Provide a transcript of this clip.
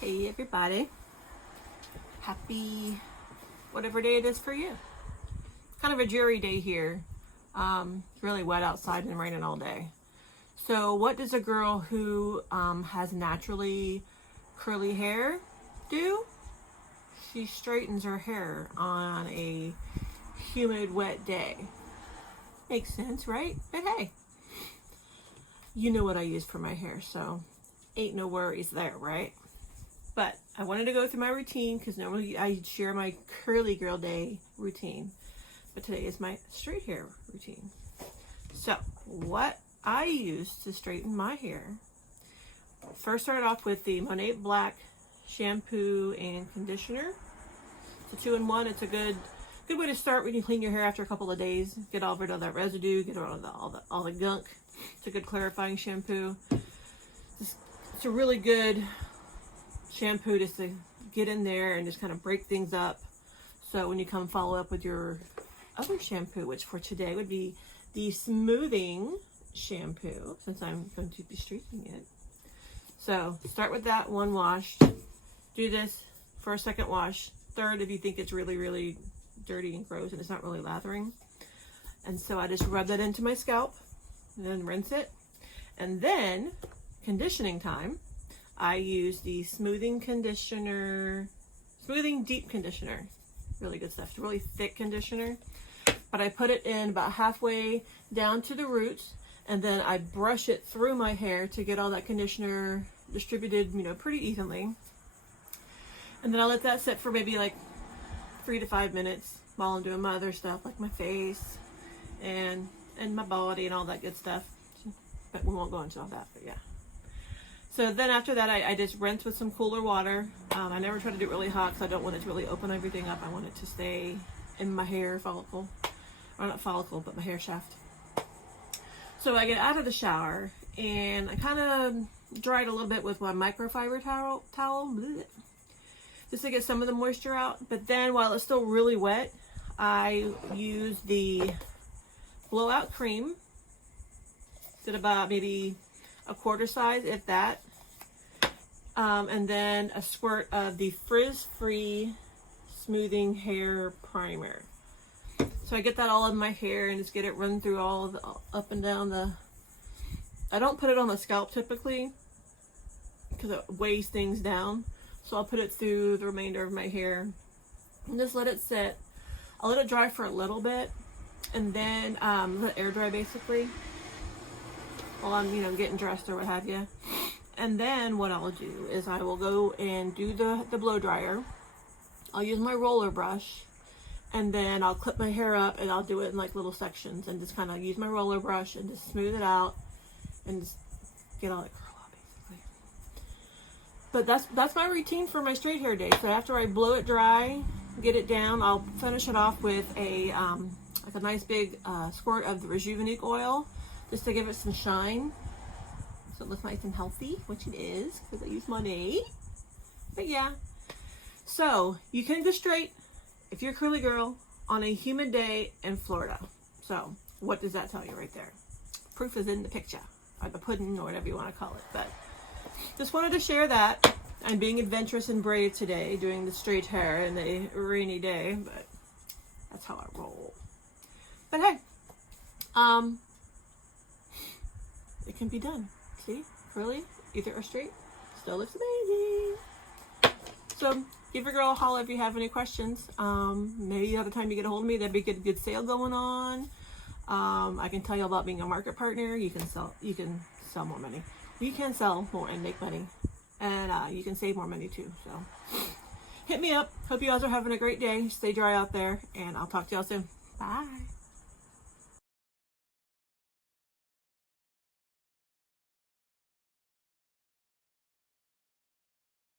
Hey everybody, happy whatever day it is for you. Kind of a dreary day here. Really wet outside and raining all day. So what does a girl who has naturally curly hair do? She straightens her hair on a humid, wet day. Makes sense, right? But hey, you know what I use for my hair, so ain't no worries there, right? But I wanted to go through my routine because normally I share my curly girl day routine, but today is my straight hair routine. So what I use to straighten my hair, first start off with the Monat Black shampoo and conditioner. It's a 2-in-1. It's a good way to start when you clean your hair after a couple of days. Get all rid of that residue, get rid of all the gunk. It's a good clarifying shampoo. It's a really good shampoo just to get in there and just kind of break things up. So when you come follow up with your other shampoo, which for today would be the smoothing shampoo, since I'm going to be straightening it. So start with that one wash. Do this for a second wash. Third, if you think it's really, really dirty and gross and it's not really lathering. And so I just rub that into my scalp and then rinse it. And then conditioning time. I use the smoothing deep conditioner. Really good stuff. It's a really thick conditioner. But I put it in about halfway down to the roots, and then I brush it through my hair to get all that conditioner distributed, pretty evenly. And then I'll let that sit for maybe like 3 to 5 minutes while I'm doing my other stuff, like my face and my body and all that good stuff. But we won't go into all that, but yeah. So then after that, I just rinse with some cooler water. I never try to do it really hot because I don't want it to really open everything up. I want it to stay in my hair follicle. Or not follicle, but my hair shaft. So I get out of the shower and I kind of dry it a little bit with my microfiber towel bleh, just to get some of the moisture out. But then while it's still really wet, I use the blowout cream. It's about maybe a quarter size, if that, and then a squirt of the frizz-free smoothing hair primer. So I get that all in my hair and just get it run through all of the up and down the. I don't put it on the scalp typically because it weighs things down. So I'll put it through the remainder of my hair and just let it sit. I'll let it dry for a little bit and then let it air dry basically while I'm getting dressed or what have you. And then what I'll do is I will go and do the blow dryer. I'll use my roller brush and then I'll clip my hair up and I'll do it in like little sections and just kind of use my roller brush and just smooth it out and just get all that curl out basically. But that's my routine for my straight hair day. So after I blow it dry, get it down, I'll finish it off with a like a nice big squirt of the Rejuvenate oil, just to give it some shine, so it looks nice and healthy, which it is, because I use Monat. But yeah, so you can go straight if you're a curly girl on a humid day in Florida. So what does that tell you right there? Proof is in the picture, or the pudding, or whatever you want to call it. But just wanted to share that. I'm being adventurous and brave today, doing the straight hair in a rainy day, but that's how I roll. But hey, it can be done. See? Curly, either or straight, still looks amazing. So give your girl a holler if you have any questions. Maybe by the time you get a hold of me, there'll be a good sale going on. I can tell you about being a market partner. You can sell more money. You can sell more and make money. And you can save more money too. So hit me up. Hope you guys are having a great day. Stay dry out there, and I'll talk to y'all soon. Bye.